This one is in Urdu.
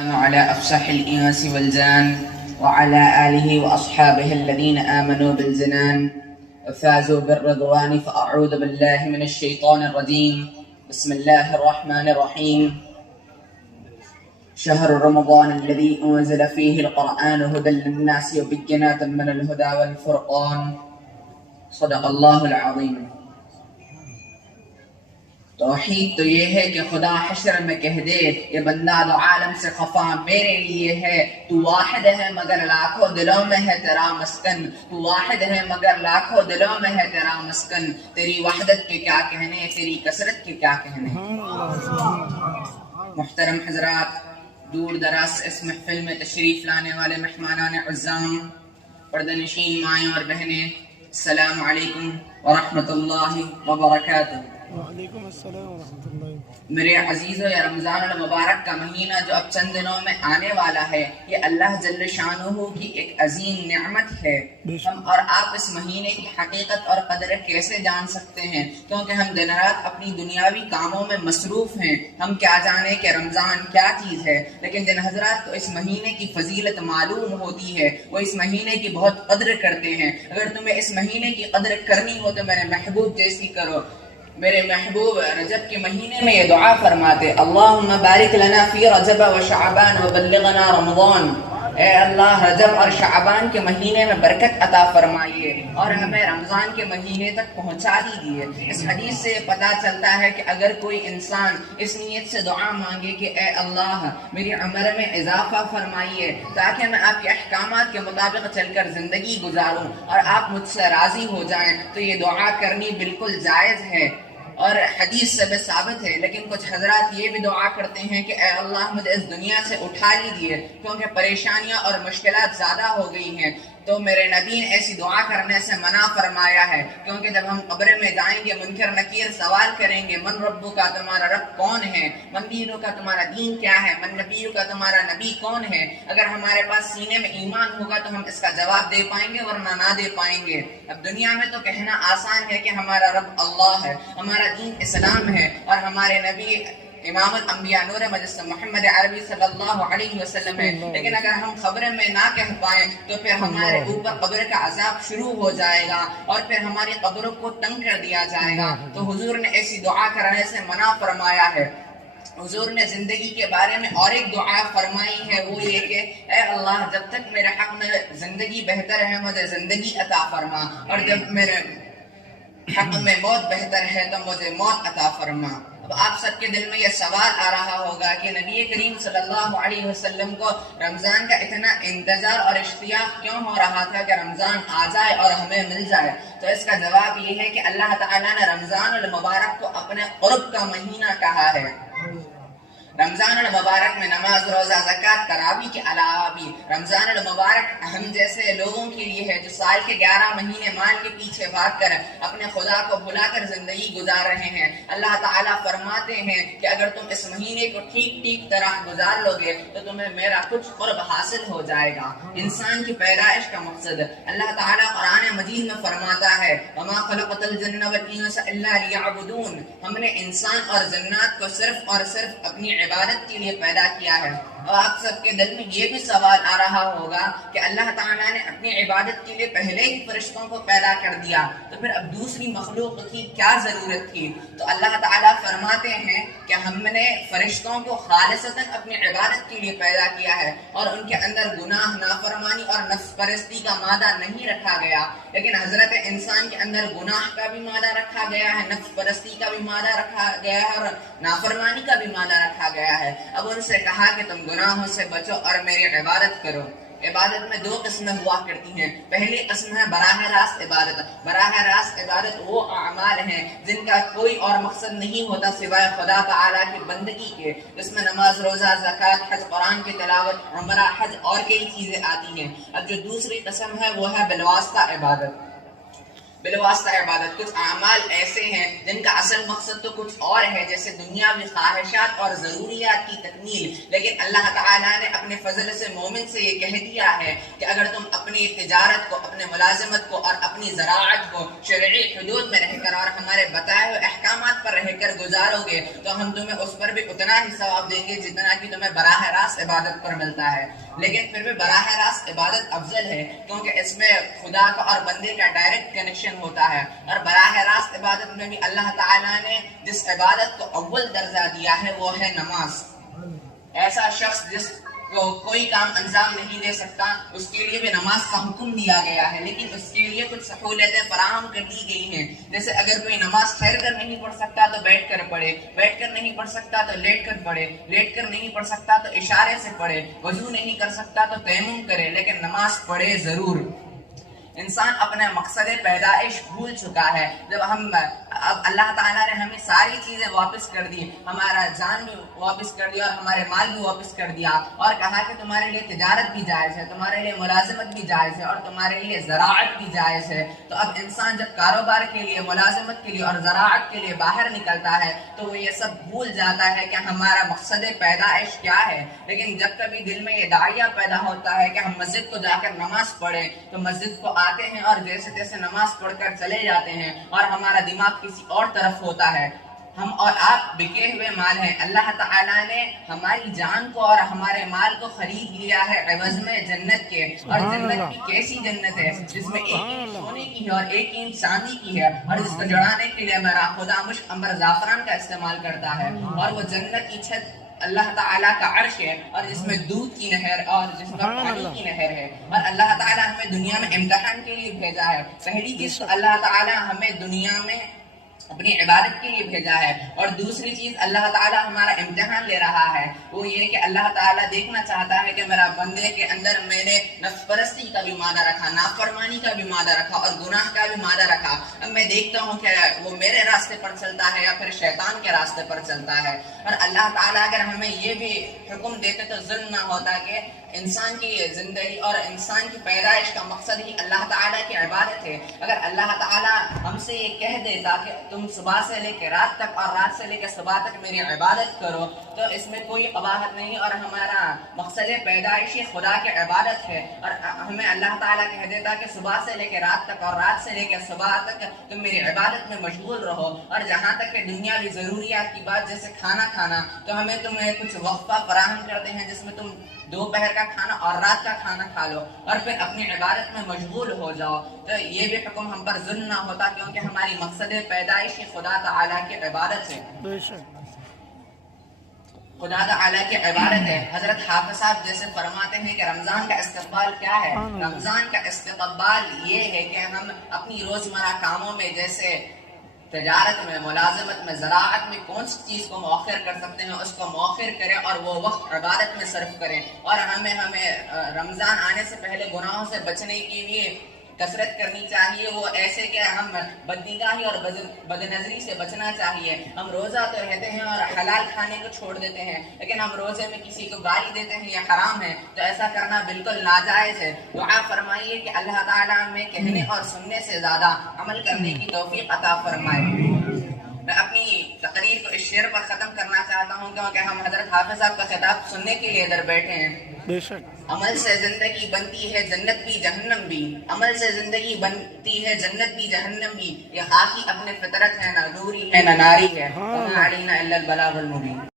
على أفصح الإنس والجان وعلى آله وأصحابه الذين آمنوا بالجنان وفازوا بالرضوان. فأعوذ بالله من الشيطان الرجيم. بسم الله الرحمن الرحيم. شهر رمضان الذي أنزل فيه القرآن هدى للناس وبينات من الهدى والفرقان. صدق الله العظيم. توحید تو یہ ہے کہ خدا حشر میں کہہ دے یہ بندہ دو عالم سے خفا میرے لیے ہے، تو واحد ہے مگر لاکھوں دلوں میں ہے تیرا مسکن، تو واحد ہے مگر لاکھوں دلوں میں ہے تیرا مسکن، تیری وحدت کے کیا کہنے، تیری کثرت کے کیا کہنے۔ محترم حضرات، دور دراز سے اس محفل میں تشریف لانے والے مہمانان اعظام، پردہ نشین مائیں اور بہنیں، السلام علیکم ورحمۃ اللہ وبرکاتہ۔ وعلیکم السلام ورحمۃ اللہ۔ میرے عزیزو، یہ رمضان المبارک کا مہینہ جو اب چند دنوں میں آنے والا ہے، یہ اللہ جل شانہ کی ایک عظیم نعمت ہے۔ ہم اور آپ اس مہینے کی حقیقت اور قدر کیسے جان سکتے ہیں؟ کیونکہ ہم دن رات اپنی دنیاوی کاموں میں مصروف ہیں، ہم کیا جانے کہ رمضان کیا چیز ہے۔ لیکن جن حضرات کو اس مہینے کی فضیلت معلوم ہوتی ہے وہ اس مہینے کی بہت قدر کرتے ہیں۔ اگر تمہیں اس مہینے کی قدر کرنی ہو تو میرے محبوب جیسی کرو۔ میرے محبوب رجب کے مہینے میں یہ دعا فرماتے، اللہم بارک لنا فی رجب و شعبان و بلغنا رمضان۔ اے اللہ، رجب اور شعبان کے مہینے میں برکت عطا فرمائیے اور ہمیں رمضان کے مہینے تک پہنچا دیجیے۔ اس حدیث سے پتہ چلتا ہے کہ اگر کوئی انسان اس نیت سے دعا مانگے کہ اے اللہ میری عمر میں اضافہ فرمائیے تاکہ میں آپ کے احکامات کے مطابق چل کر زندگی گزاروں اور آپ مجھ سے راضی ہو جائیں، تو یہ دعا کرنی بالکل جائز ہے اور حدیث سے بھی ثابت ہے۔ لیکن کچھ حضرات یہ بھی دعا کرتے ہیں کہ اے اللہ مجھے اس دنیا سے اٹھا لیجیے کیونکہ پریشانیاں اور مشکلات زیادہ ہو گئی ہیں۔ تو میرے نبی نے ایسی دعا کرنے سے منع فرمایا ہے، کیونکہ جب ہم قبر میں جائیں گے منکر نکیر سوال کریں گے، من ربو کا، تمہارا رب کون ہے، من دینو کا، تمہارا دین کیا ہے، من نبیو کا، تمہارا نبی کون ہے۔ اگر ہمارے پاس سینے میں ایمان ہوگا تو ہم اس کا جواب دے پائیں گے، ورنہ نہ دے پائیں گے۔ اب دنیا میں تو کہنا آسان ہے کہ ہمارا رب اللہ ہے، ہمارا دین اسلام ہے اور ہمارے نبی امام الانبیاء نور مجسم محمد عربی صلی اللہ علیہ وسلم ہے، لیکن اگر ہم خبر میں نہ کہہ پائیں تو پھر ہمارے اوپر قبر کا عذاب شروع ہو جائے گا اور پھر ہماری قبروں کو تنگ کر دیا جائے گا۔ تو حضور نے ایسی دعا کرنے سے منع فرمایا ہے۔ حضور نے زندگی کے بارے میں اور ایک دعا فرمائی ہے، وہ یہ کہ اے اللہ جب تک میرے حق میں زندگی بہتر ہے مجھے زندگی عطا فرما، اور جب میرے حق میں موت بہتر ہے تو مجھے موت عطا فرما۔ اب آپ سب کے دل میں یہ سوال آ رہا ہوگا کہ نبی کریم صلی اللہ علیہ وسلم کو رمضان کا اتنا انتظار اور اشتیاق کیوں ہو رہا تھا کہ رمضان آ جائے اور ہمیں مل جائے؟ تو اس کا جواب یہ ہے کہ اللہ تعالیٰ نے رمضان المبارک کو اپنے قرب کا مہینہ کہا ہے۔ رمضان المبارک میں نماز، روزہ، زکوٰۃ، تراویح کے علاوہ بھی رمضان المبارک ہم جیسے لوگوں کے لیے ہے جو سال کے 11 مہینے مال کے پیچھے بھاگ کر اپنے خدا کو بھلا کر زندگی گزار رہے ہیں۔ اللہ تعالیٰ فرماتے ہیں کہ اگر تم اس مہینے کو ٹھیک طرح گزار لو گے تو تمہیں میرا کچھ قرب حاصل ہو جائے گا۔ انسان کی پیدائش کا مقصد اللہ تعالیٰ قرآن مجید میں فرماتا ہے، وَمَا خَلَقْتُ الْجِنَّ وَالْإِنسَ إِلَّا لِيَعْبُدُونِ، ہم نے انسان اور جنات کو صرف اور صرف اپنی عبادت کے لیے پیدا کیا ہے۔ اور آپ سب کے دل میں یہ بھی سوال آ رہا ہوگا کہ اللہ تعالیٰ نے اپنی عبادت کے لیے پہلے ہی فرشتوں کو پیدا کر دیا تو پھر اب دوسری مخلوق کی کیا ضرورت تھی؟ تو اللہ تعالیٰ فرماتے ہیں کہ ہم نے فرشتوں کو خالصتاً اپنی عبادت کے لیے پیدا کیا ہے اور ان کے اندر گناہ، نافرمانی اور نفس پرستی کا مادہ نہیں رکھا گیا، لیکن حضرت انسان کے اندر گناہ کا بھی مادہ رکھا گیا ہے، نفس پرستی کا بھی مادہ رکھا گیا ہے اور نافرمانی کا بھی مادہ رکھا گیا ہے۔ اب ان سے کہا کہ تم گناہوں سے بچو اور میری عبادت کرو۔ عبادت میں 2 قسمیں ہوا کرتی ہیں۔ پہلی قسم ہے براہ راست عبادت۔ براہ راست عبادت وہ اعمال ہیں جن کا کوئی اور مقصد نہیں ہوتا سوائے خدا تعالیٰ کی بندگی کے، جس میں نماز، روزہ، زکوٰۃ، حج، قرآن کی تلاوت، عمرہ، حج اور کئی چیزیں آتی ہیں۔ اب جو دوسری قسم ہے وہ ہے بالواسطہ عبادت۔ بالواسطہ عبادت کچھ اعمال ایسے ہیں جن کا اصل مقصد تو کچھ اور ہے، جیسے دنیاوی خواہشات اور ضروریات کی تکمیل، لیکن اللہ تعالیٰ نے اپنے فضل سے مومن سے یہ کہہ دیا ہے کہ اگر تم اپنی تجارت کو، اپنے ملازمت کو اور اپنی زراعت کو شرعی حدود میں رہ کر اور ہمارے بتائے ہوئے احکامات پر رہ کر گزارو گے تو ہم تمہیں اس پر بھی اتنا ہی ثواب دیں گے جتنا کہ تمہیں براہ راست عبادت پر ملتا ہے۔ لیکن پھر بھی براہ راست عبادت افضل ہے، کیونکہ اس میں خدا کا اور بندے کا ڈائریکٹ کنیکشن ہوتا ہے، اور براہ راست عبادت میں بھی اللہ تعالیٰ نے جس عبادت کو اول درجہ دیا ہے وہ ہے نماز۔ ایسا شخص جس کو کوئی کام انجام نہیں دے سکتا، اس کے لیے بھی نماز کا حکم دیا گیا ہے، لیکن اس کے لیے کچھ سہولتیں فراہم کر دی گئی ہیں، جیسے اگر کوئی نماز ٹھہر کر نہیں پڑھ سکتا تو بیٹھ کر پڑھے، بیٹھ کر نہیں پڑھ سکتا تو لیٹ کر پڑھے، لیٹ کر نہیں پڑھ سکتا تو اشارے سے پڑھے، وضو نہیں کر سکتا تو تیمم کرے، لیکن نماز پڑھے ضرور۔ انسان اپنے مقصد پیدائش بھول چکا ہے۔ جب اب اللہ تعالیٰ نے ہمیں ساری چیزیں واپس کر دی، ہمارا جان بھی واپس کر دیا اور ہمارے مال بھی واپس کر دیا، اور کہا کہ تمہارے لیے تجارت بھی جائز ہے، تمہارے لیے ملازمت بھی جائز ہے اور تمہارے لیے زراعت بھی جائز ہے، تو اب انسان جب کاروبار کے لیے، ملازمت کے لیے اور زراعت کے لیے باہر نکلتا ہے تو وہ یہ سب بھول جاتا ہے کہ ہمارا مقصد پیدائش کیا ہے۔ لیکن جب کبھی دل میں یہ داعیہ پیدا ہوتا ہے کہ ہم مسجد کو جا کر نماز پڑھیں، تو مسجد کو آتے ہیں اور جیسے تیسے نماز پڑھ کر چلے جاتے ہیں اور ہمارا دماغ کسی اور طرف ہوتا ہے۔ ہم اور آپ بکے ہوئے مال ہیں۔ اللہ تعالیٰ نے ہماری جان کو اور ہمارے مال کو خرید لیا ہے عوض میں جنت کے، اور جنت کی کیسی جنت ہے جس میں ایک اینٹ سونے کی ہے اور ایک اینٹ چاندی کی ہے، اور جس کو جڑانے کے لیے میرا خدا مشک عنبر زعفران کا استعمال کرتا ہے، اور وہ جنت کی چھت اللہ تعالیٰ کا عرش ہے، اور جس میں دودھ کی نہر اور جس میں پانی کی نہر ہے۔ اور اللہ تعالیٰ ہمیں دنیا میں امتحان کے لیے بھیجا ہے۔ پہلی چیز تو اللہ تعالیٰ ہمیں دنیا میں اپنی عبادت کے لیے بھیجا ہے، اور دوسری چیز اللہ تعالیٰ ہمارا امتحان لے رہا ہے، وہ یہ کہ اللہ تعالیٰ دیکھنا چاہتا ہے کہ میرا بندے کے اندر میں نے نفس پرستی کا بھی مادہ رکھا، نافرمانی کا بھی مادہ رکھا اور گناہ کا بھی مادہ رکھا۔ اب میں دیکھتا ہوں کہ وہ میرے راستے پر چلتا ہے یا پھر شیطان کے راستے پر چلتا ہے۔ اور اللہ تعالیٰ اگر ہمیں یہ بھی حکم دیتے تو ظلم نہ ہوتا کہ انسان کی زندگی اور انسان کی پیدائش کا مقصد ہی اللہ تعالیٰ کی عبادت ہے۔ اگر اللہ تعالیٰ ہم سے یہ کہہ دیتا کہ تم صبح سے لے کے رات تک اور رات سے لے کے صبح تک میری عبادت کرو، تو اس میں کوئی قباحت نہیں، اور ہمارا مقصد پیدائش خدا کی عبادت ہے، اور ہمیں اللہ تعالیٰ کہہ دیتا کہ صبح سے لے کے رات تک اور رات سے لے کے صبح تک تم میری عبادت میں مشغول رہو، اور جہاں تک کہ دنیاوی ضروریات کی بات جیسے کھانا کھانا، تو ہمیں تمہیں کچھ وقفہ فراہم کرتے ہیں جس میں تم دوپہر کا کھانا اور رات کا کھانا کھا لو اور پھر اپنی عبادت میں مشغول ہو جاؤ، تو یہ بھی حکم ہم پر ظلم نہ ہوتا، کیونکہ ہماری مقصد پیدائش خدا تعالیٰ کی عبادت ہے، خدا تعالیٰ کی عبادت ہے۔ حضرت حافظ صاحب جیسے فرماتے ہیں کہ رمضان کا استقبال کیا ہے؟ رمضان کا استقبال یہ ہے کہ ہم اپنی روزمرہ کاموں میں، جیسے تجارت میں، ملازمت میں، زراعت میں کون سی چیز کو مؤخر کر سکتے ہیں اس کو مؤخر کریں اور وہ وقت عبادت میں صرف کریں، اور ہمیں رمضان آنے سے پہلے گناہوں سے بچنے کے لیے کثرت کرنی چاہیے، وہ ایسے کہ ہم بدنگاہی اور بد نظری سے بچنا چاہیے۔ ہم روزہ تو رہتے ہیں اور حلال کھانے کو چھوڑ دیتے ہیں، لیکن ہم روزے میں کسی کو گالی دیتے ہیں، یہ حرام ہے، تو ایسا کرنا بالکل ناجائز ہے۔ دعا فرمائیے کہ اللہ تعالیٰ ہمیں کہنے اور سننے سے زیادہ عمل کرنے کی توفیق عطا فرمائے۔ میں اپنی تقریر کو اس شعر پر ختم کرنا چاہتا ہوں، کیونکہ ہم حضرت حافظ صاحب کا خطاب سننے کے لیے ادھر بیٹھے ہیں۔ عمل سے زندگی بنتی ہے جنت بھی جہنم بھی، عمل سے زندگی بنتی ہے جنت بھی جہنم بھی، یہ خاکی اپنے فطرت ہے، نہ نوری ہے نہ ناری ہے، وما علینا الا البلاغ المبین۔